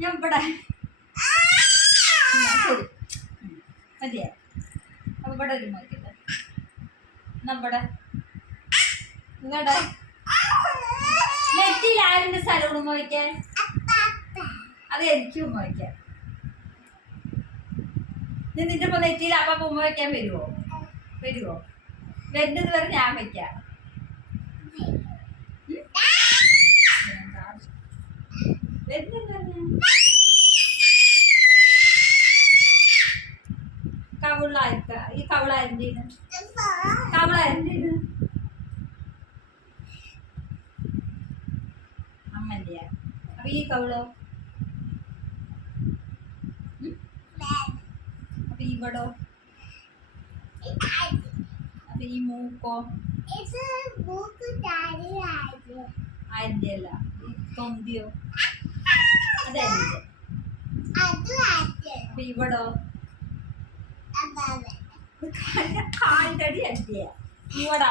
ഞാൻ ഇവിടെ ശരി മതിയാ. അപ്പൊ ഇവിടെ ഒരു നോക്കില്ല നമ്മുടെ ഇങ്ങടെ നെറ്റിൽ ആരുടെ സ്ഥലം ഉമ്മയ്ക്കാൻ? അത് എനിക്ക് ഉമ്മയ്ക്കാൻ. നിന്റെ ഇപ്പൊ നെറ്റിയിൽ അപ്പൊ ഉമ്മ വയ്ക്കാൻ വരുമോ? വരുന്നത് വരെ ഞാൻ വയ്ക്കാം. കവിളായിരിക്ക ഈ കവിളായിരിന്റെ അമ്മന്റെ. അപ്പൊ ഈ കവിളോ? അപ്പൊ ഇവിടോ? അപ്പൊ ഈ മൂക്കോ? അതിന്റെ അല്ല. തൊന്തിയോ? അതെന്റെ. അപ്പൊ ഇവിടോ? കാലിന്റെ അടി അടിയ. ഇവിടെ